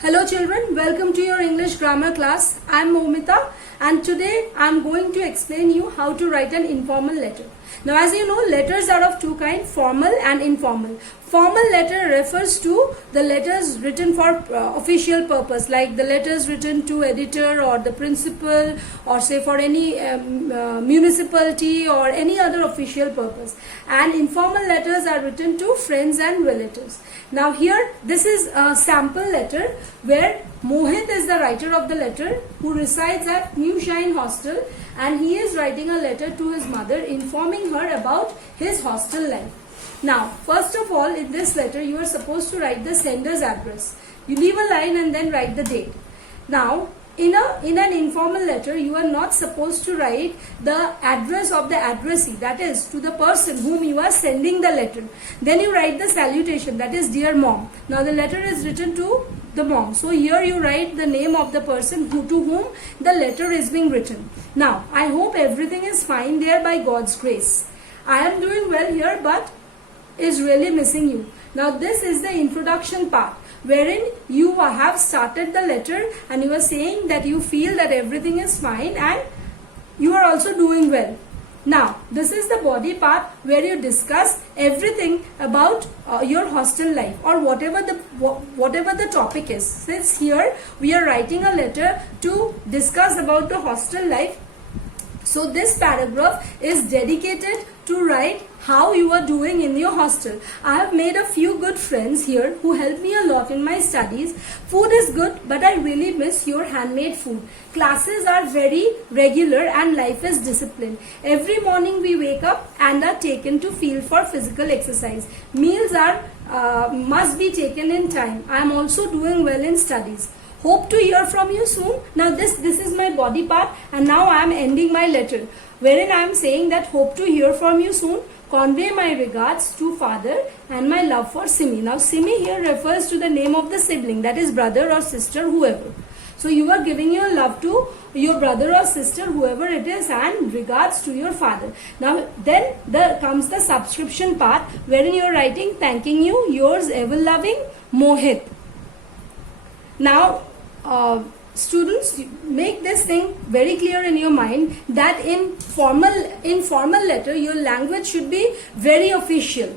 Hello children, welcome to your English grammar class. I am Moumita and today I am going to explain you how to write an informal letter. Now as you know, letters are of two kinds, formal and informal. Formal letter refers to the letters written for official purpose, like the letters written to editor or the principal, or say for any municipality or any other official purpose. And informal letters are written to friends and relatives. Now here this is a sample letter where Mohit is the writer of the letter who resides at New Shine Hostel, and he is writing a letter to his mother informing her about his hostel life. Now, first of all, in this letter, you are supposed to write the sender's address. You leave a line and then write the date. Now, in an informal letter, you are not supposed to write the address of the addressee, that is, to the person whom you are sending the letter. Then you write the salutation, that is, dear mom. Now, the letter is written to the mom. So, here you write the name of the person to whom the letter is being written. Now, I hope everything is fine there by God's grace. I am doing well here, but is really missing you. Now this is the introduction part wherein you have started the letter and you are saying that you feel that everything is fine and you are also doing well. Now this is the body part where you discuss everything about your hostel life or whatever the topic is. Since here we are writing a letter to discuss about the hostel life, so this paragraph is dedicated to write how you are doing in your hostel. I have made a few good friends here who help me a lot in my studies. Food is good, but I really miss your handmade food. Classes are very regular and life is disciplined. Every morning we wake up and are taken to field for physical exercise. Meals are must be taken in time. I am also doing well in studies. Hope to hear from you soon. Now this is my body part, and now I am ending my letter wherein I am saying that hope to hear from you soon. Convey my regards to father and my love for Simi. Now Simi here refers to the name of the sibling, that is brother or sister, whoever. So you are giving your love to your brother or sister, whoever it is, and regards to your father. Now then comes the subscription part wherein you are writing thanking you, yours ever loving, Mohit. Now students, make this thing very clear in your mind that in formal letter your language should be very official.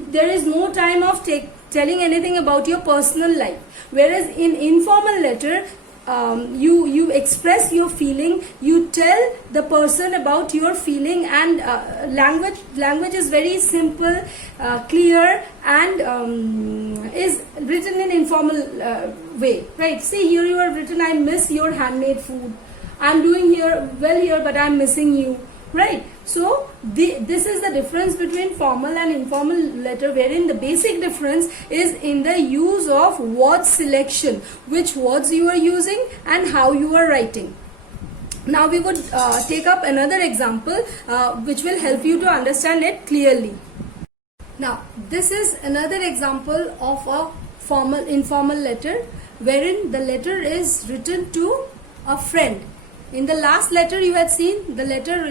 There is no time of telling anything about your personal life, whereas in informal letter you express your feeling, you tell the person about your feeling, and language is very simple, clear, and is written in informal way, right? See, here you are written, I miss your handmade food. I am doing well here, but I am missing you, right? So this is the difference between formal and informal letter, wherein the basic difference is in the use of word selection, which words you are using and how you are writing. Now we would take up another example which will help you to understand it clearly. Now this is another example of a informal letter wherein the letter is written to a friend. In the last letter you had seen the letter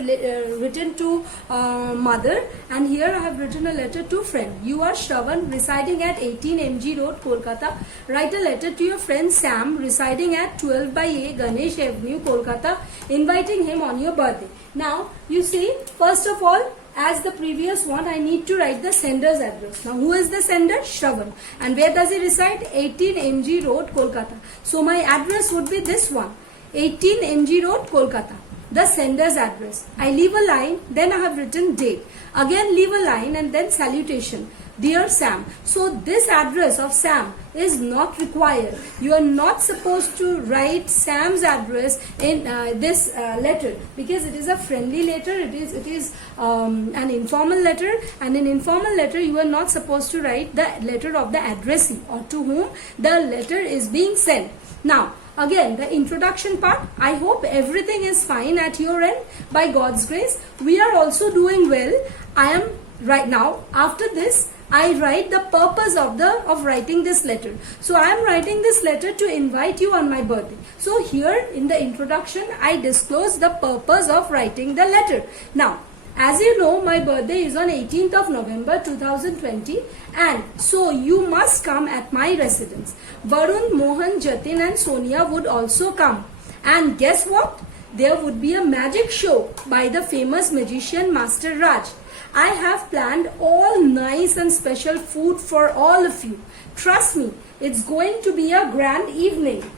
written to mother, and here I have written a letter to friend. You are Shravan, residing at 18 MG Road, Kolkata. Write a letter to your friend Sam, residing at 12 by A Ganesh Avenue, Kolkata, inviting him on your birthday. Now you see, first of all, as the previous one, I need to write the sender's address. Now, who is the sender? Shravan. And where does he reside? 18 MG Road, Kolkata. So, my address would be this one. 18 MG Road, Kolkata. The sender's address. I leave a line, then I have written date. Again, leave a line and then salutation. Dear Sam. So, this address of Sam is not required. You are not supposed to write Sam's address in this letter, because it is a friendly letter. It is an informal letter, and in informal letter you are not supposed to write the letter of the addressee or to whom the letter is being sent. Now again, the introduction part, I hope everything is fine at your end by God's grace. We are also doing well. I am right now, after this I write the purpose of writing this letter. So I am writing this letter to invite you on my birthday. So here in the introduction I disclose the purpose of writing the letter. Now As you know, my birthday is on 18th of November 2020, and so you must come at my residence. Varun, Mohan, Jatin and Sonia would also come. And guess what? There would be a magic show by the famous magician Master Raj. I have planned all nice and special food for all of you. Trust me, it's going to be a grand evening.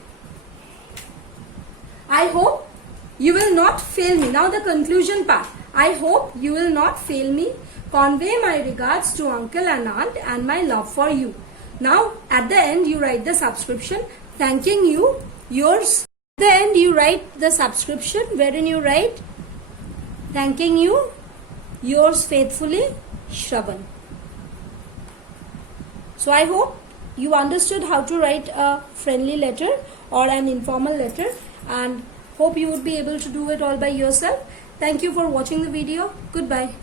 I hope you will not fail me. Now the conclusion part. I hope you will not fail me. Convey my regards to uncle and aunt and my love for you. Now at the end you write the subscription thanking you. Yours. At the end you write the subscription wherein you write thanking you. Yours faithfully, Shravan. So I hope you understood how to write a friendly letter or an informal letter, and hope you would be able to do it all by yourself. Thank you for watching the video. Goodbye.